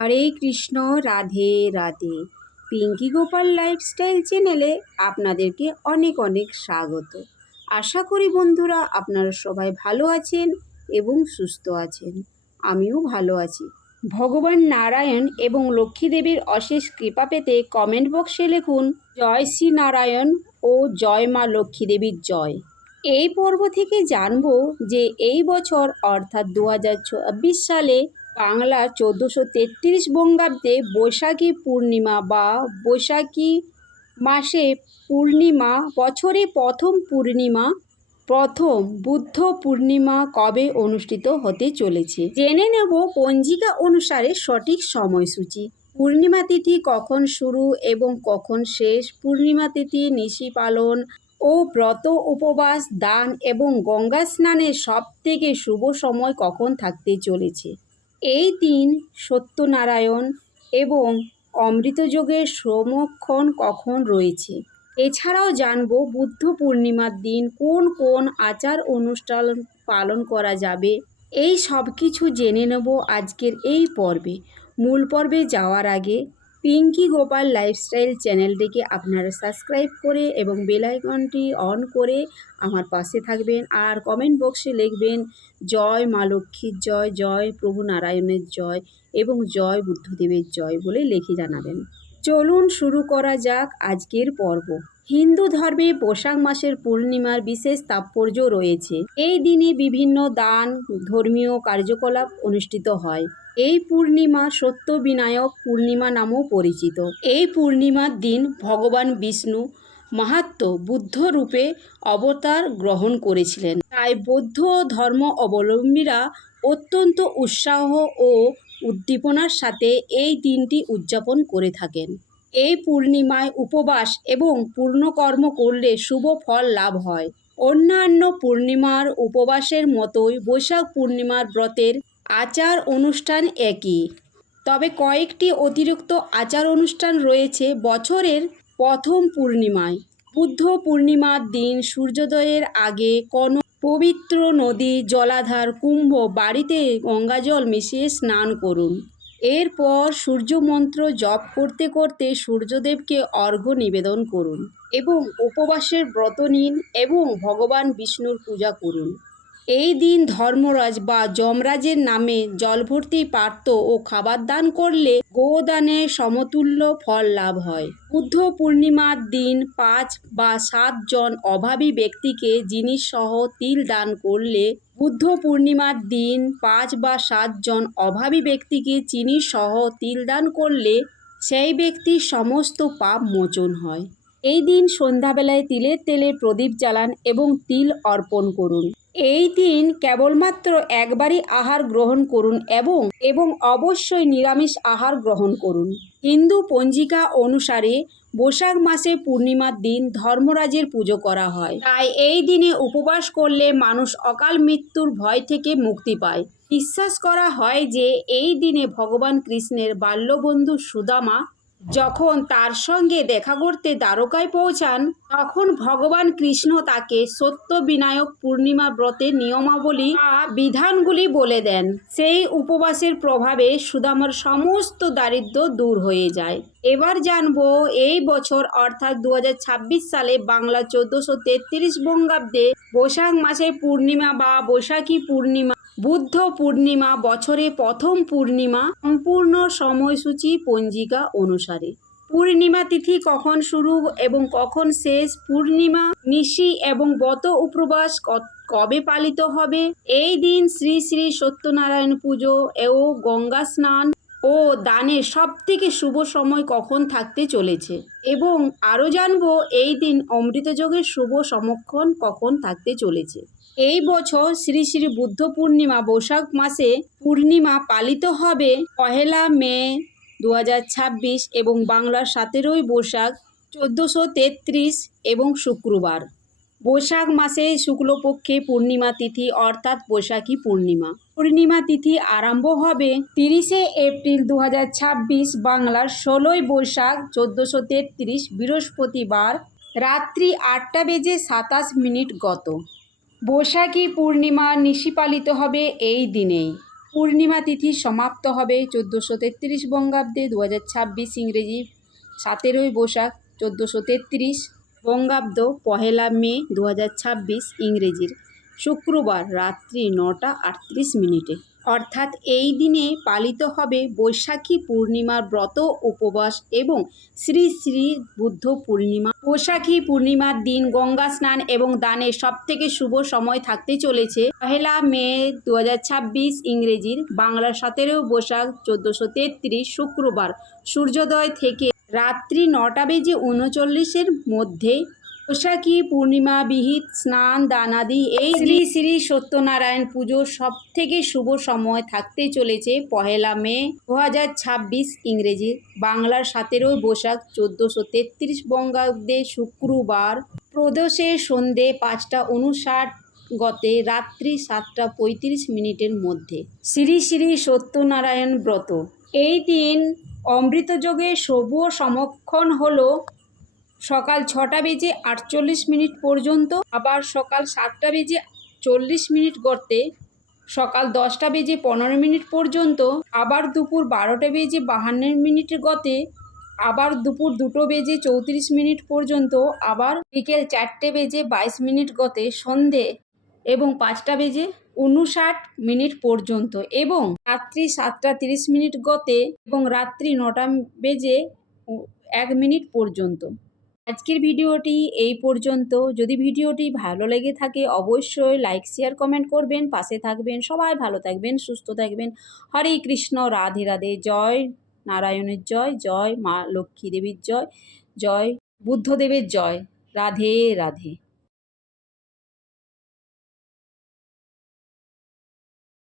হরে Krishna, Radhe Radhe. Pinki Gopal lifestyle চ্যানেলে আপনাদেরকে অনেক অনেক স্বাগত। আশা করি বন্ধুরা আপনারা সবাই ভালো আছেন এবং সুস্থ আছেন। আমিও ভালো আছি। ভগবান নারায়ণ এবং লক্ষ্মী দেবীর অশেষ কৃপা পেতে কমেন্ট বক্সে লিখুন জয় শ্রী নারায়ণ ও জয় মা লক্ষ্মী দেবীর জয়। এই পর্ব থেকে জানব যে এই বছর অর্থাৎ 2024 সালে বাংলা 1433 বঙ্গাব্দে বৈশাখী পূর্ণিমা বা বৈশাখী মাসে পূর্ণিমা, বছরে প্রথম পূর্ণিমা, প্রথম বুদ্ধ পূর্ণিমা কবে অনুষ্ঠিত হতে চলেছে। জেনে নেব পঞ্জিকা অনুসারে সঠিক সময়সূচি। পূর্ণিমা তিথি কখন শুরু এবং কখন শেষ, পূর্ণিমা তিথি নিশি পালন ও ব্রত উপবাস, দান এবং গঙ্গা স্নানের সবথেকে শুভ সময় কখন থাকতে চলেছে। এই দিন সত্যনারায়ণ এবং অমৃতযোগের সমক্ষণ কখন রয়েছে। এছাড়াও জানব বুদ্ধ পূর্ণিমার দিন কোন কোন আচার অনুষ্ঠান পালন করা যাবে। এই সব কিছু জেনে নেব আজকের এই পর্বে। মূল পর্বে যাওয়ার আগে পিঙ্কি গোপাল লাইফস্টাইল চ্যানেলটিকে আপনারা সাবস্ক্রাইব করে এবং বেল আইকনটি অন করে আমার পাশে থাকবেন। আর কমেন্ট বক্সে লিখবেন জয় মা লক্ষ্মীর জয়, জয় প্রভু নারায়ণের জয় এবং জয় বুদ্ধদেবের জয় বলে লিখে জানাবেন। চলুন শুরু করা যাক আজকের পর্ব। হিন্দু ধর্মে বৈশাখ মাসের পূর্ণিমার বিশেষ তাৎপর্য রয়েছে। এই দিনে বিভিন্ন দান, ধর্মীয় কার্যকলাপ অনুষ্ঠিত হয়। এই পূর্ণিমা সত্যবিনায়ক পূর্ণিমা নামেও পরিচিত। এই পূর্ণিমার দিন ভগবান বিষ্ণু মাহাত্ম্য বুদ্ধ রূপে অবতার গ্রহণ করেছিলেন। তাই বৌদ্ধ ধর্ম অবলম্বীরা অত্যন্ত উৎসাহ ও উদ্দীপনার সাথে এই দিনটি উদযাপন করে থাকেন। এই পূর্ণিমায় উপবাস এবং পূর্ণকর্ম করলে শুভ ফল লাভ হয়। অন্যান্য পূর্ণিমার উপবাসের মতোই বৈশাখ পূর্ণিমার ব্রতের আচার অনুষ্ঠান একই, তবে কয়েকটি অতিরিক্ত আচার অনুষ্ঠান রয়েছে। বছরের প্রথম পূর্ণিমায় বুদ্ধ পূর্ণিমার দিন সূর্যোদয়ের আগে কোনো পবিত্র নদী, জলাধার, কুম্ভ বাড়িতে গঙ্গাজল মিশিয়ে স্নান করুন। এরপর সূর্যমন্ত্র জপ করতে করতে সূর্যদেবকে অর্ঘ্য নিবেদন করুন এবং উপবাসের ব্রত নিন এবং ভগবান বিষ্ণুর পূজা করুন। এই দিন ধর্মরাজ বা যমরাজের নামে জলভর্তি পাত্র ও খাবার দান করলে গোদানের সমতুল্য ফল লাভ হয়। বুদ্ধ পূর্ণিমার দিন 5 বা 7 জন অভাবী ব্যক্তিকে জিনিস সহ তিল দান করলে বুদ্ধ পূর্ণিমার দিন 5 বা 7 জন অভাবী ব্যক্তিকে চিনি সহ তিল দান করলে সেই ব্যক্তির সমস্ত পাপ মোচন হয়। এই দিন সন্ধ্যাবেলায় তিলের তেলে প্রদীপ জ্বালান এবং তিল অর্পণ করুন। এই দিন কেবলমাত্র একবারই আহার গ্রহণ করুন এবং অবশ্যই নিরামিষ আহার গ্রহণ করুন। হিন্দু পঞ্জিকা অনুসারে বৈশাখ মাসে পূর্ণিমার দিন ধর্মরাজের পুজো করা হয়। তাই এই দিনে উপবাস করলে মানুষ অকাল মৃত্যুর ভয় থেকে মুক্তি পায়। বিশ্বাস করা হয় যে এই দিনে ভগবান কৃষ্ণের বাল্যবন্ধু সুদামা যখন তার সঙ্গে দেখা করতে দ্বারকায় পৌঁছান, তখন ভগবান কৃষ্ণ তাকে সত্যবিনায়ক পূর্ণিমা ব্রতের নিয়মাবলী বা বিধানগুলি বলে দেন। সেই উপবাসের প্রভাবে সুদামার সমস্ত দারিদ্র্য দূর হয়ে যায়। এবার জানবো এই বছর অর্থাৎ 2026 সালে বাংলা 1433 বঙ্গাব্দে বৈশাখ মাসে পূর্ণিমা বা বৈশাখী পূর্ণিমা, বুদ্ধ পূর্ণিমা, বছরে প্রথম পূর্ণিমা, সম্পূর্ণ সময়সূচি পঞ্জিকা অনুসারে। পূর্ণিমা তিথি কখন শুরু এবং কখন শেষ, পূর্ণিমা নিশি এবং ব্রত উপবাস কবে পালিত হবে। এই দিন শ্রী শ্রী সত্যনারায়ণ পুজো ও গঙ্গা স্নান ও দানের সবথেকে শুভ সময় কখন থাকতে চলেছে এবং আরও জানবো এই দিন অমৃতযোগের শুভ সমক্ষণ কখন থাকতে চলেছে। এই বছর শ্রী শ্রী বুদ্ধ পূর্ণিমা বৈশাখ মাসে পূর্ণিমা পালিত হবে 1 মে 2026 এবং বাংলার 17 বৈশাখ 1433 এবং শুক্রবার। বৈশাখ মাসে শুক্লপক্ষে পূর্ণিমা তিথি অর্থাৎ বৈশাখী পূর্ণিমা। পূর্ণিমা তিথি আরম্ভ হবে 30 এপ্রিল 2026 বাংলার 16 বৈশাখ 1433 বৃহস্পতিবার রাত্রি 8:27 গত। বৈশাখী পূর্ণিমা নিশি পালিত হবে এই দিনেই। পূর্ণিমা তিথি সমাপ্ত হবে 1433 বঙ্গাব্দে 2026 ইংরেজি 17 বৈশাখ 1433 বঙ্গাব্দ 1 মে 2026 ইংরেজির শুক্রবার রাত্রি 9:38 অর্থাৎ এই দিনে পালিত হবে বৈশাখী পূর্ণিমার ব্রত উপবাস এবং শ্রী শ্রী বুদ্ধ পূর্ণিমা। বৈশাখী পূর্ণিমার দিন গঙ্গা স্নান এবং দানের সবথেকে শুভ সময় থাকতে চলেছে 1 মে 2026 ইংরেজির বাংলার 17 বৈশাখ 1433 শুক্রবার সূর্যোদয় থেকে রাত্রি 9:39 মধ্যে। বৈশাখী পূর্ণিমা বিহিত স্নান দানাদি এই শ্রী শ্রী সত্যনারায়ণ পুজোর সব থেকে শুভ সময় থাকতে চলেছে 1 মে 2026 ইংরেজি বাংলার 17 বৈশাখ 1433 বঙ্গাব্দে শুক্রবার প্রদোষে সন্ধে 5:59 গতে রাত্রি 7:35 মধ্যে। শ্রী শ্রী সত্যনারায়ণ ব্রত এই দিন অমৃতযোগে শুভ সমক্ষণ হল সকাল 6:48 পর্যন্ত, আবার সকাল 7:40 গতে সকাল 10:15 পর্যন্ত, আবার দুপুর 12:52 গতে, আবার দুপুর 2:34 পর্যন্ত, আবার বিকেল 4:22 গতে, সন্ধে এবং 5:59 পর্যন্ত এবং রাত্রি 7:30 গতে এবং রাত্রি 9:01 পর্যন্ত। আজকের ভিডিওটি এই পর্যন্ত। যদি ভিডিওটি ভালো লেগে থাকে অবশ্যই লাইক শেয়ার কমেন্ট করবেন, পাশে থাকবেন। সবাই ভালো থাকবেন, সুস্থ থাকবেন। হরে কৃষ্ণ, রাধে রাধে। জয় নারায়ণের জয়, জয় মা লক্ষ্মী দেবীর জয়, জয় বুদ্ধদেবের জয়। রাধে রাধে।